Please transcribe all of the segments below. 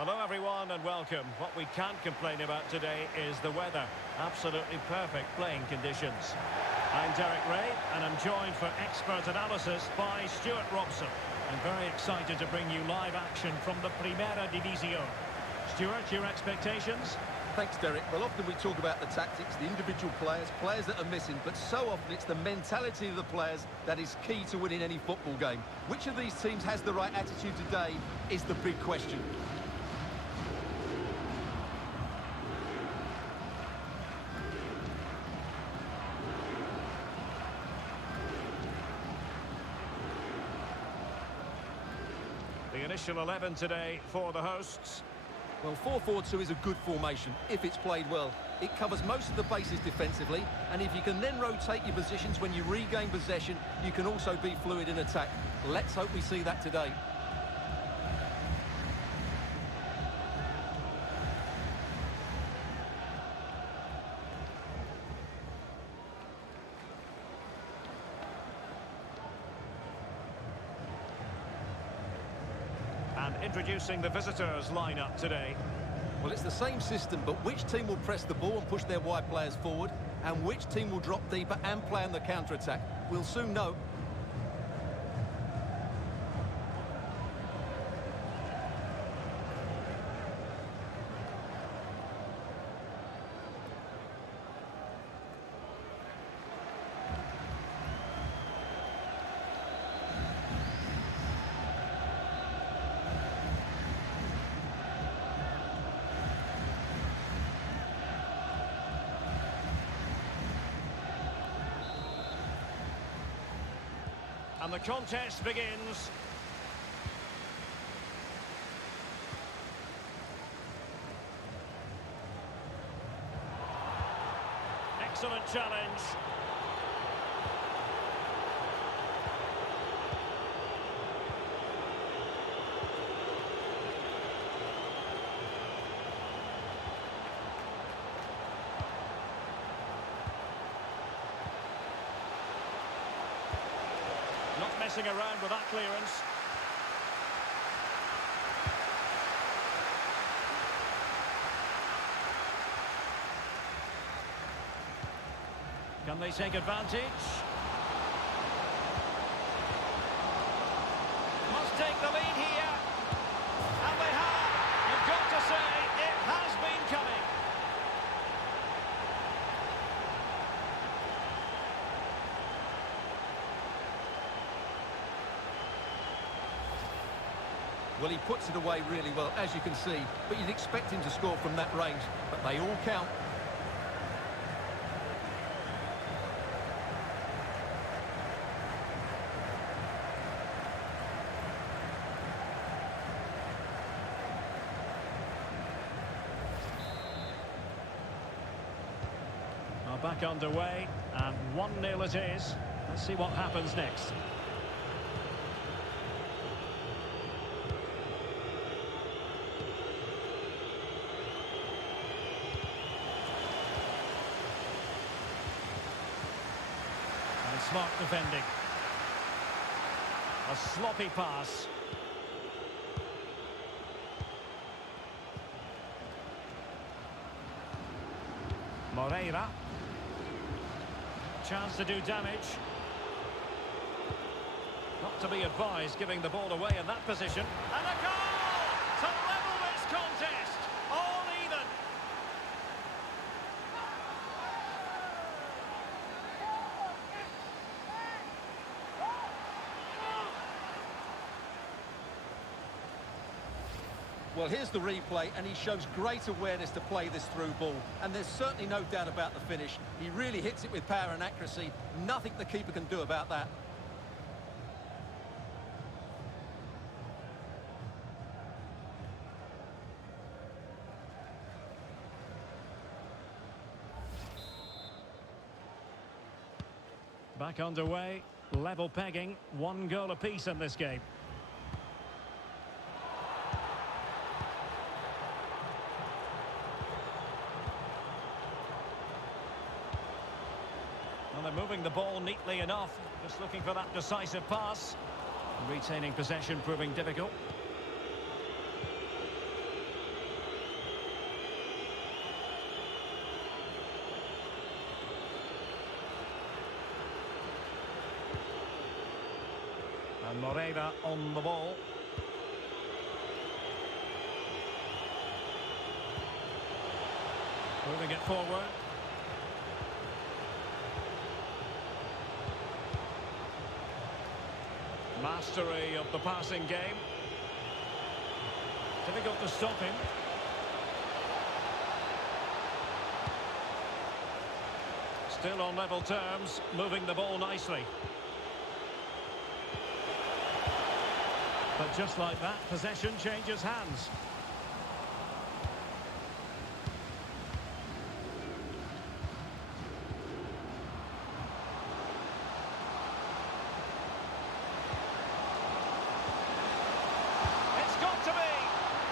Hello everyone and welcome. What we can't complain about today is the weather. Absolutely perfect playing conditions. I'm Derek Ray and I'm joined for expert analysis by Stuart Robson. I'm very excited to bring you live action from the Primera División. Stuart, your expectations? Thanks, Derek. Well, often we talk about the tactics, the individual players that are missing, but so often it's the mentality of the players that is key to winning any football game. Which of these teams has the right attitude today is the big question. The initial 11 today for the hosts. Well, 4-4-2 is a good formation if it's played well. It covers most of the bases defensively, and if you can then rotate your positions when you regain possession, you can also be fluid in attack. Let's hope we see that today. And introducing the visitors lineup today. Well, it's the same system, but which team will press the ball and push their wide players forward, and which team will drop deeper and play on the counter-attack? We'll soon know. And the contest begins. Excellent challenge. Not messing around with that clearance. Can they take advantage? Must take the lead here. And they have. You've got to say, it has been coming. Well, he puts it away really well, as you can see, but you'd expect him to score from that range, but they all count. Now back underway, and 1-0 it is. Let's see what happens next. Smart defending. A sloppy pass. Moreira. Chance to do damage. Not to be advised giving the ball away in that position. And a goal to level this contest. All even. Well, here's the replay, and he shows great awareness to play this through ball. And there's certainly no doubt about the finish. He really hits it with power and accuracy. Nothing the keeper can do about that. Back underway, level pegging, 1 goal apiece in this game. And they're moving the ball neatly enough. Just looking for that decisive pass. Retaining possession proving difficult. And Moreira on the ball. Moving it forward. Mastery of the passing game. Difficult to stop him. Still on level terms, moving the ball nicely. But just like that, possession changes hands. It's got to be!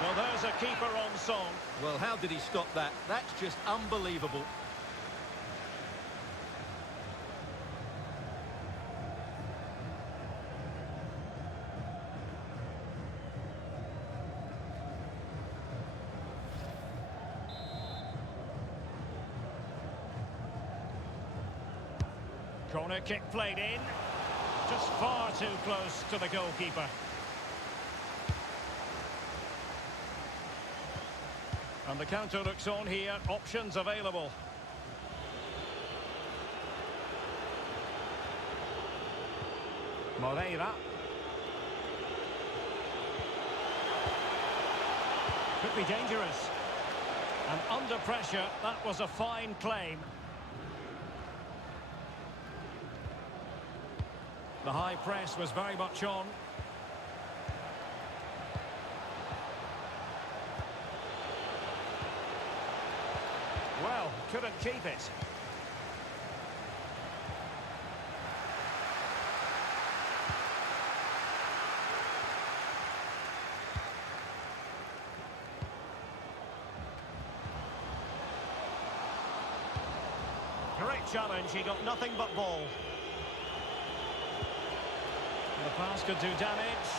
Well, there's a keeper on song. Well, how did he stop that? That's just unbelievable. Corner kick played in. Just far too close to the goalkeeper. And the counter looks on here. Options available. Moreira. Could be dangerous. And under pressure, that was a fine claim. The high press was very much on. Well, couldn't keep it. Great challenge, he got nothing but ball. The pass could do damage.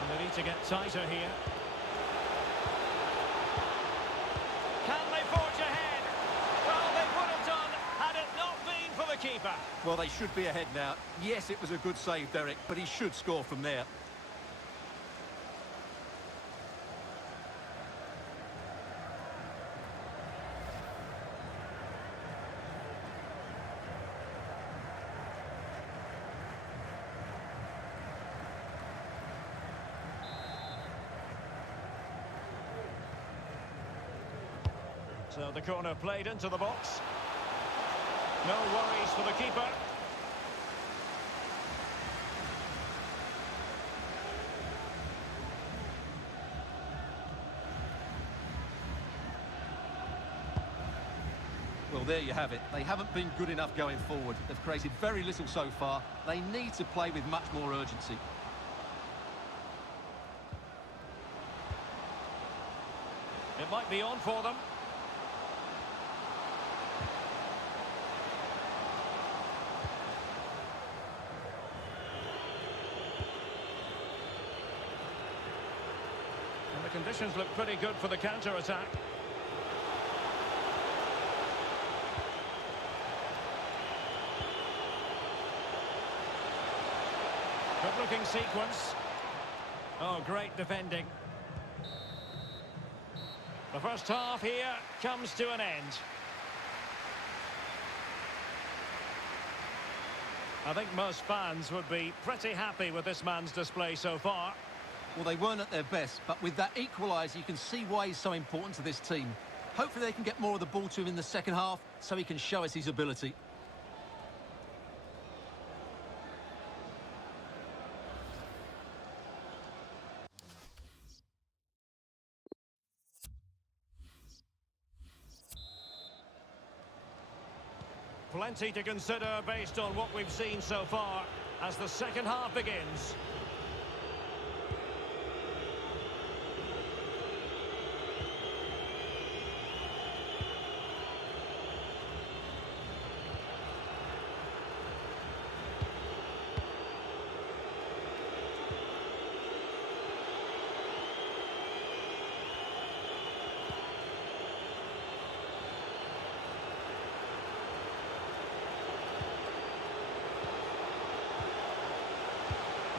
And they need to get tighter here. Can they forge ahead? Well, they would have done had it not been for the keeper. Well, they should be ahead now. Yes, it was a good save, Derek, but he should score from there. So the corner played into the box. No worries for the keeper. Well, there you have it. They haven't been good enough going forward. They've created very little so far. They need to play with much more urgency. It might be on for them. And the conditions look pretty good for the counter-attack. Good-looking sequence. Oh, great defending. The first half here comes to an end. I think most fans would be pretty happy with this man's display so far. Well, they weren't at their best, but with that equaliser, you can see why he's so important to this team. Hopefully they can get more of the ball to him in the second half, so he can show us his ability. Plenty to consider based on what we've seen so far as the second half begins.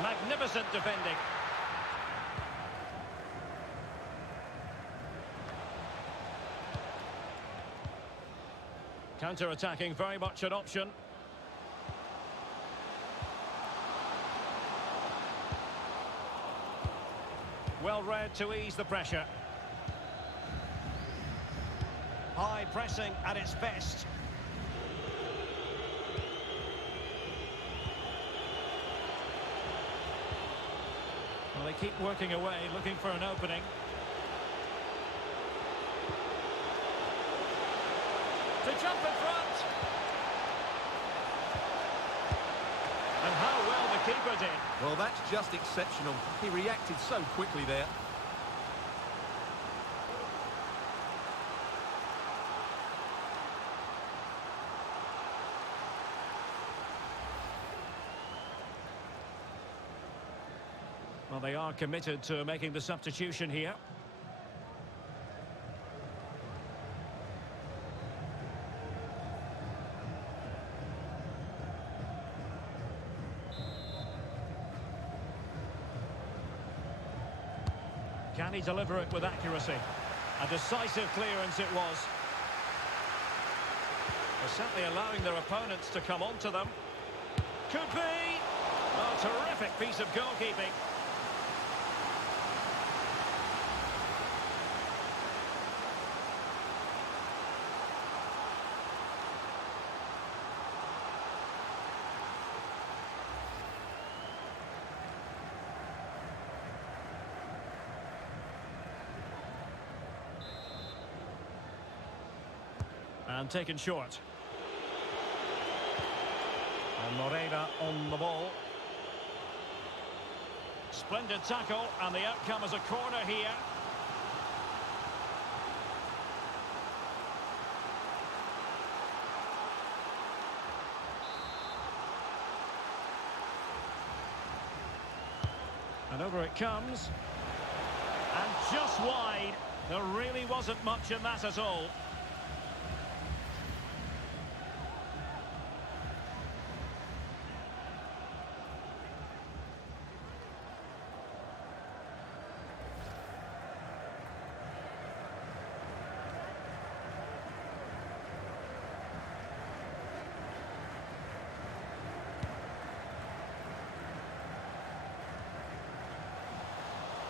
Magnificent defending. Counter-attacking, very much an option. Well read to ease the pressure. High pressing at its best. Well, they keep working away, looking for an opening. To jump in front. And how well the keeper did. Well, that's just exceptional. He reacted so quickly there. Well, they are committed to making the substitution here. Can he deliver it with accuracy? A decisive clearance it was. They're certainly allowing their opponents to come onto them. Could be! A terrific piece of goalkeeping. And taken short. And Moreira on the ball. Splendid tackle, and the outcome is a corner here. And over it comes. And just wide. There really wasn't much in that at all.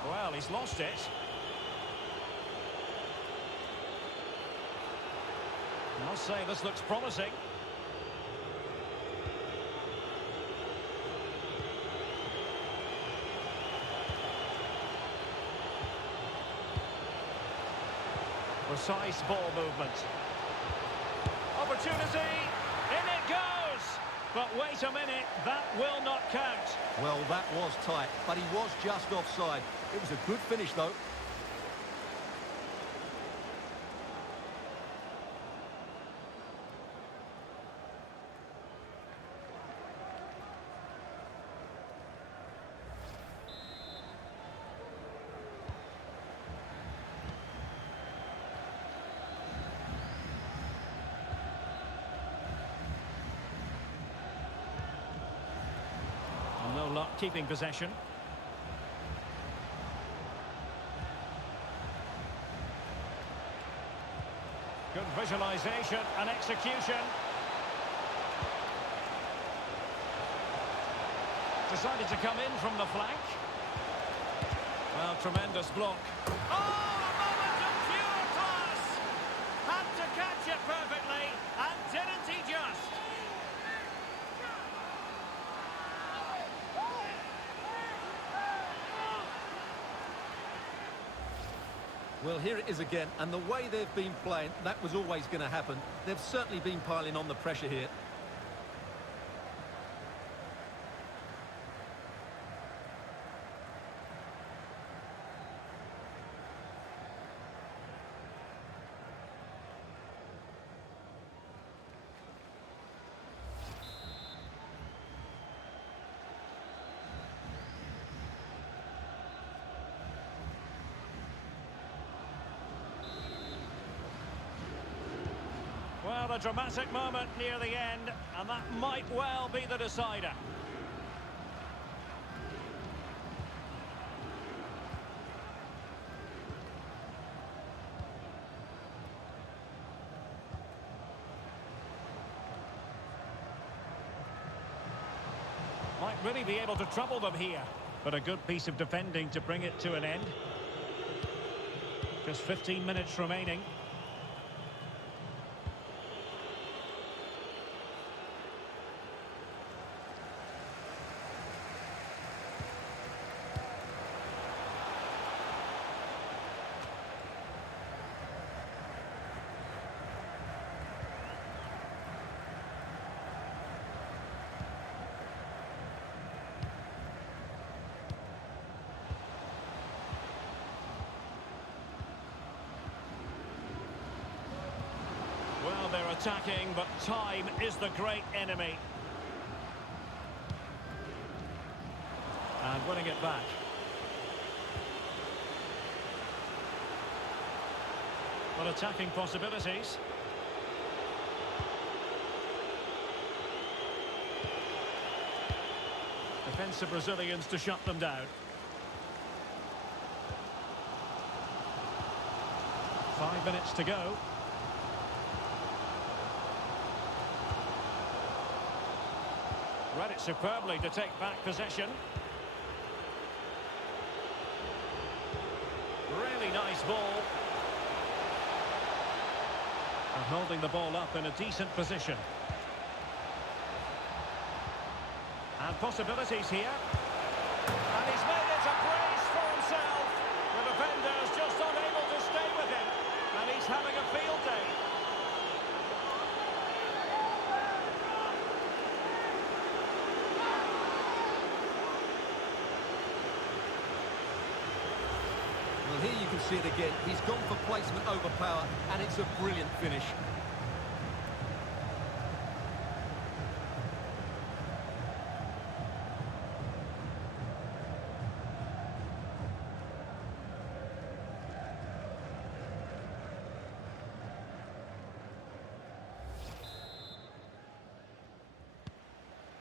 Well, he's lost it. I must say, this looks promising. Precise ball movement. Opportunity. In it goes. But wait a minute, that will not count. Well, that was tight, but he was just offside. It was a good finish, though. No luck keeping possession. Good visualization and execution. Decided to come in from the flank. Well, tremendous block. Oh, a moment of pure class! Had to catch it perfectly, and didn't he just? Well, here it is again, and the way they've been playing, that was always going to happen. They've certainly been piling on the pressure here. Well, a dramatic moment near the end, and that might well be the decider. really be able to trouble them here. But a good piece of defending to bring it to an end. Just 15 minutes remaining. Well, they're attacking, but time is the great enemy. And winning it back. Well, attacking possibilities. Defensive Brazilians to shut them down. 5 minutes to go. Read it superbly to take back possession. Really nice ball. And holding the ball up in a decent position. And possibilities here. And he's made it a brace for himself. The defender's just unable to stay with him. And he's having a field day. Well, here you can see it again. He's gone for placement over power, and it's a brilliant finish.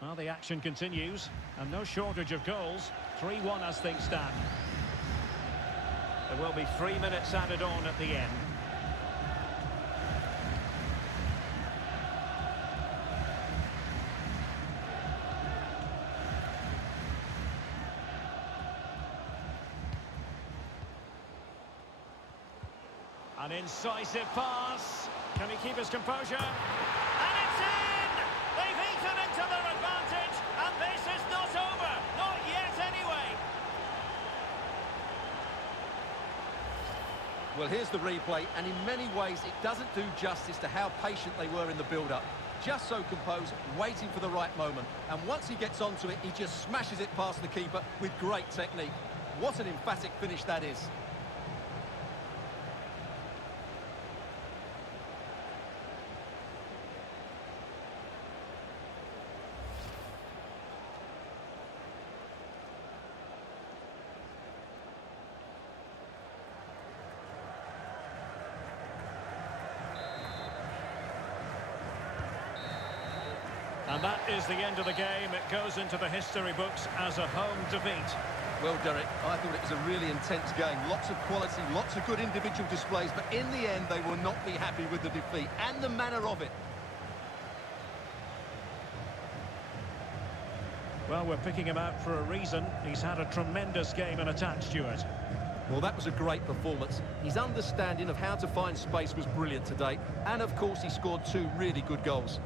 Well, the action continues, and no shortage of goals. 3-1 as things stand. There will be 3 minutes added on at the end. An incisive pass. Can he keep his composure? And it's in! They've eaten into their advantage, and this is not over. Not yet, anyway. Well, here's the replay, and in many ways it doesn't do justice to how patient they were in the build-up. Just so composed, waiting for the right moment. And once he gets onto it, he just smashes it past the keeper with great technique. What an emphatic finish that is. And that is the end of the game. It goes into the history books as a home defeat. Well, Derek, I thought it was a really intense game. Lots of quality, lots of good individual displays, but in the end, they will not be happy with the defeat and the manner of it. Well, we're picking him out for a reason. He's had a tremendous game in attack, Stuart. Well, that was a great performance. His understanding of how to find space was brilliant today. And, of course, he scored 2 really good goals.